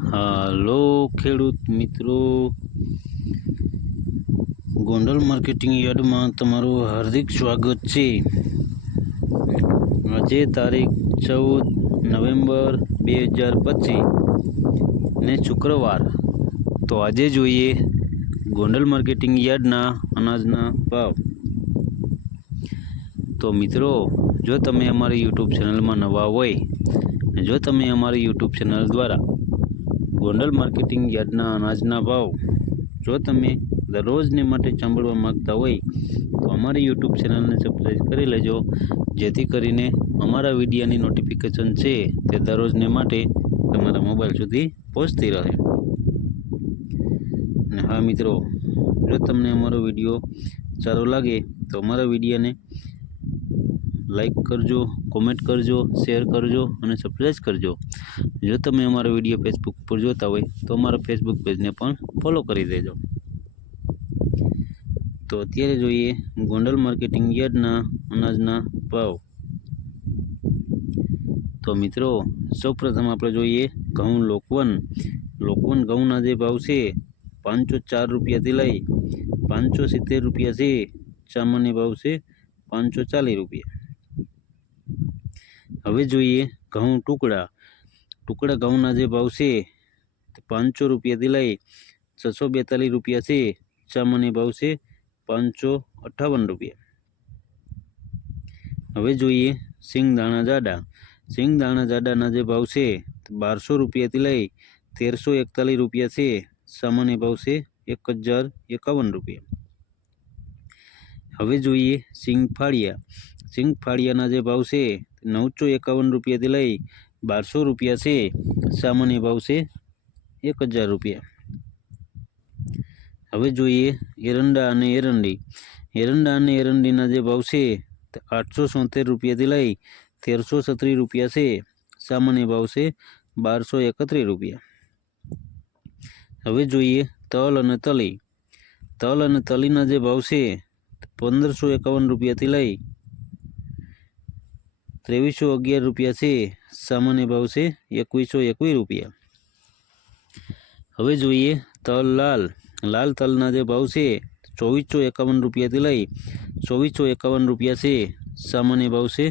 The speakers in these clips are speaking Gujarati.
હાલો ખેડૂત મિત્રો, ગોંડલ માર્કેટિંગ યાર્ડમાં તમારું હાર્દિક સ્વાગત છે। આજે તારીખ 14 નવેમ્બર 2025 ને શુક્રવાર। તો આજે જોઈએ ગોંડલ માર્કેટિંગ યાર્ડના અનાજના ભાવ। તો મિત્રો, જો તમે અમારી યુટ્યુબ ચેનલમાં નવા હોય અને જો તમે અમારી યુટ્યુબ ચેનલ દ્વારા ગોંડલ માર્કેટિંગ યાર્ડના અનાજના ભાવ જો તમે દરરોજને માટે સાંભળવા માગતા હોય તો અમારી યુટ્યુબ ચેનલને સબસ્ક્રાઈબ કરી લેજો, જેથી કરીને અમારા વિડીયોની નોટિફિકેશન છે તે દરરોજને માટે તમારા મોબાઈલ સુધી પહોંચતી રહે। અને હા મિત્રો, જો તમને અમારો વિડીયો સારો લાગે તો અમારા વિડીયોને લાઈક કરજો, કોમેન્ટ કરજો, શેર કરજો અને સબસ્ક્રાઈબ કરજો। જો તમે અમારો વિડીયો ફેસબુક પર જોતા હોય તો અમારા ફેસબુક પેજને પણ ફોલો કરી દેજો। તો અત્યારે જોઈએ ગોંડલ માર્કેટિંગ યાર્ડના અનાજના ભાવ। તો મિત્રો, સૌપ્રથમ આપણે જોઈએ ઘઉં લોકવન ઘઉંના જે ભાવ છે 504 રૂપિયાથી લઈ 570 રૂપિયા છે। સામાન્ય ભાવ છે 540 રૂપિયા। હવે જોઈએ ઘઉં ટુકડા ઘઉંના જે ભાવ છે 500 રૂપિયાથી લઈ 642 રૂપિયા છે। સામાન્ય ભાવ છે 558 રૂપિયા। હવે જોઈએ સિંગદાણા જાડાના જે ભાવ છે 1200 રૂપિયાથી લઈ 1341 રૂપિયા છે। સામાન્ય ભાવ છે 1051 રૂપિયા। હવે જોઈએ સિંગફાળિયાના જે ભાવ છે 951 રૂપિયાથી લઈ 1200 રૂપિયા છે। સામાન્ય ભાવ છે 1000 રૂપિયા। હવે જોઈએ એરંડા અને એરંડીના જે ભાવ છે 876 રૂપિયાથી લઈ 1336 રૂપિયા છે। સામાન્ય ભાવ છે 1231 રૂપિયા। હવે જોઈએ તલ અને તલીના જે ભાવ છે 1551 રૂપિયાથી લઈ 2311 રૂપિયા છે। સામાન્ય ભાવ છે 2121 રૂપિયા। હવે જોઈએ તલ લાલ તલના જે ભાવ છે 2451 રૂપિયાથી લઈ 2451 રૂપિયા છે। સામાન્ય ભાવ છે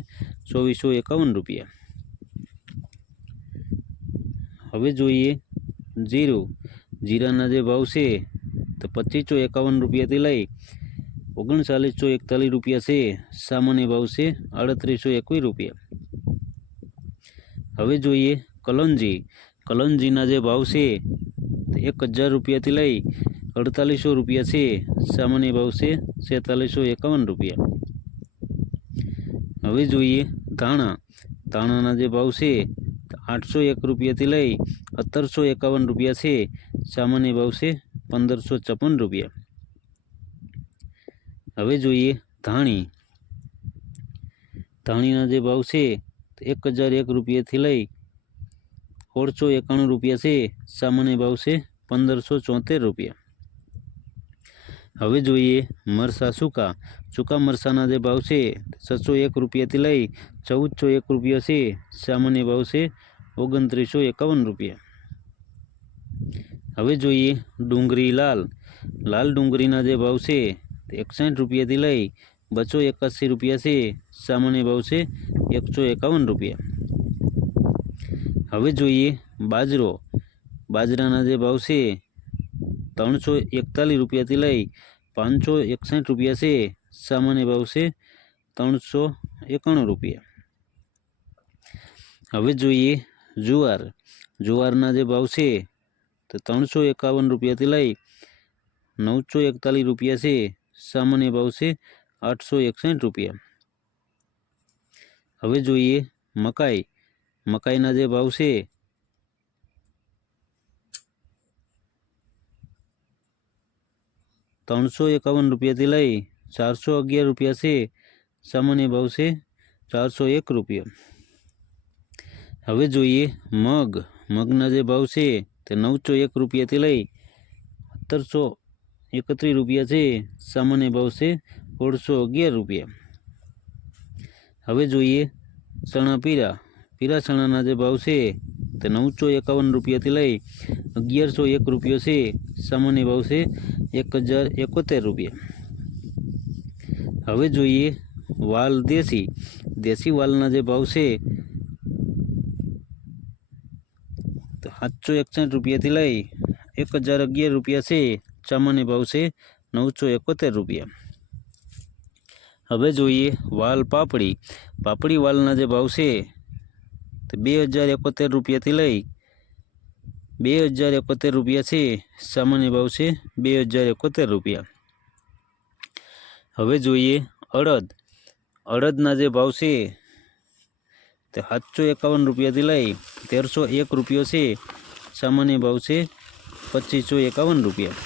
2451 રૂપિયા। હવે જોઈએ જીરાના જે ભાવ છે તો 2551 રૂપિયાથી લઈ 3941 રૂપિયા છે। સામાન્ય ભાવ છે 3821 રૂપિયા। હવે જોઈએ કલંજીના જે ભાવ છે 1000 રૂપિયાથી લઈ 4800 રૂપિયા છે। સામાન્ય ભાવ છે 4651 રૂપિયા। હવે જોઈએ ધાણાના જે ભાવ છે 801 રૂપિયાથી લઈ 1751 રૂપિયા છે। સામાન્ય ભાવ છે 1556 રૂપિયા। હવે જોઈએ ધાણીના જે ભાવ છે 1001 રૂપિયાથી લઈ 1691 રૂપિયા છે। સામાન્ય ભાવ છે 1574 રૂપિયા। હવે જોઈએ મરસા સૂકા મરસાના જે ભાવ છે 701 રૂપિયાથી લઈ 1401 રૂપિયા છે। સામાન્ય ભાવ છે 2951 રૂપિયા। હવે જોઈએ ડુંગળી લાલ ડુંગળીના જે ભાવ છે 61 રૂપિયાથી લઈ 281 રૂપિયા છે। સામાન્ય ભાવ છે 151 રૂપિયા। હવે જોઈએ બાજરાના જે ભાવ છે 341 રૂપિયાથી લઈ 561 રૂપિયા છે। સામાન્ય ભાવ છે 391 રૂપિયા। હવે જોઈએ જુવારના જે ભાવ છે તો 351 રૂપિયાથી લઈ 941 રૂપિયા છે। સામાન્ય ભાવ છે 861 રૂપિયા। હવે જોઈએ મકાઈના જે ભાવ છે 351 રૂપિયાથી લઈ 411 રૂપિયા છે। સામાન્ય ભાવ છે 401 રૂપિયા। હવે જોઈએ મગના જે ભાવ છે તે 901 રૂપિયાથી લઈ 1731 રૂપિયા છે। સામાન્ય ભાવ છે 1611 રૂપિયા। હવે જોઈએ ચણા પીળા ચણાના જે ભાવ છે તો 951 રૂપિયાથી લઈ 1101 રૂપિયો છે, સામાન્ય ભાવ છે 1071 રૂપિયા। હવે જોઈએ વાલ દેશી વાલના જે ભાવ છે તો 761 રૂપિયાથી લઈ 1011 રૂપિયા છે, સામાન્ય ભાવ છે 971 રૂપિયા। હવે જોઈએ વાલ પાપડી વાલના જે ભાવ છે તો 2071 રૂપિયાથી લઈ 2071 રૂપિયા છે, સામાન્ય ભાવ છે 2071 રૂપિયા। હવે જોઈએ અડદના જે ભાવ છે તો 751 રૂપિયાથી લઈ 1301 રૂપિયો છે, સામાન્ય ભાવ છે 2551 રૂપિયા।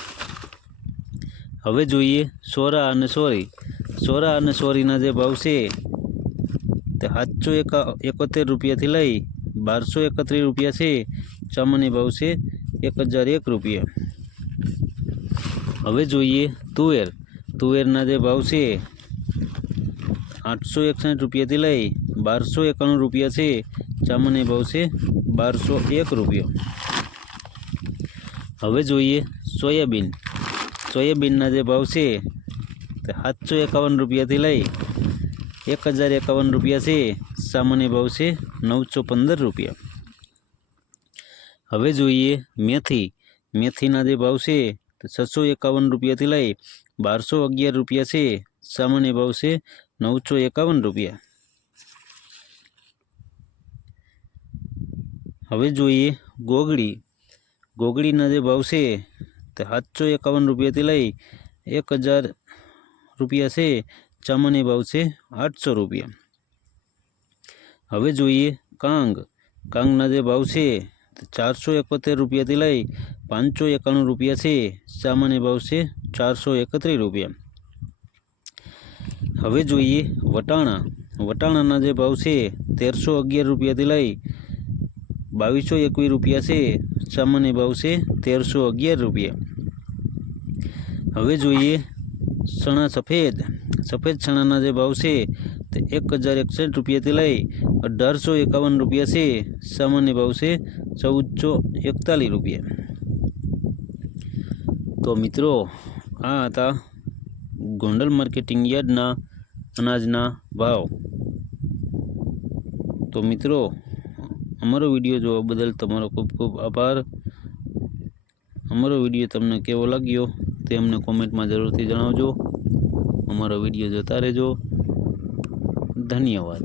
હવે જોઈએ સોરા અને સોરીના જે ભાવ છે તો 771 રૂપિયાથી લઈ 1231 રૂપિયા છે, સામાન્ય ભાવ છે 1001 રૂપિયા। હવે જોઈએ તુવેરના જે ભાવ છે 861 રૂપિયાથી લઈ 1291 રૂપિયા છે, સામાન્ય ભાવ છે 1201 રૂપિયા। હવે જોઈએ સોયાબીનના જે ભાવ છે તો 751 રૂપિયાથી લઈ 1051 રૂપિયા છે, સામાન્ય ભાવ છે 915 રૂપિયા। હવે જોઈએ મેથીના જે ભાવ છે તો 651 રૂપિયાથી લઈ 1211 રૂપિયા છે, સામાન્ય ભાવ છે 951 રૂપિયા। હવે જોઈએ ગોગડીના જે ભાવ છે તો 751 રૂપિયાથી લઈ 1000 રૂપિયા છે, સામાન્ય ભાવ છે 800 રૂપિયા। હવે જોઈએ કાંગના જે ભાવ છે તો 471 રૂપિયાથી લઈ 591 રૂપિયા છે, સામાન્ય ભાવ છે 431 રૂપિયા। હવે જોઈએ વટાણાના જે ભાવ છે 1311 રૂપિયાથી લઈ 2221 રૂપિયા છે, સામાન્ય ભાવ છે 1311 રૂપિયા। હવે જોઈએ ચણા સફેદ ચણાના જે ભાવ છે તો 1061 રૂપિયાથી લઈ 1851 રૂપિયા છે, સામાન્ય ભાવ છે 1441 રૂપિયા। તો મિત્રો આ હતા ગોંડલ માર્કેટિંગ યાર્ડના અનાજના ભાવ। તો મિત્રો અમારો વિડીયો જોવા બદલ તમારો ખૂબ ખૂબ આભાર। અમારો વિડીયો તમને કેવો લાગ્યો તે અમને કોમેન્ટમાં જરૂરથી જણાવજો। અમારો વિડીયો જોતા રહેજો। ધન્યવાદ।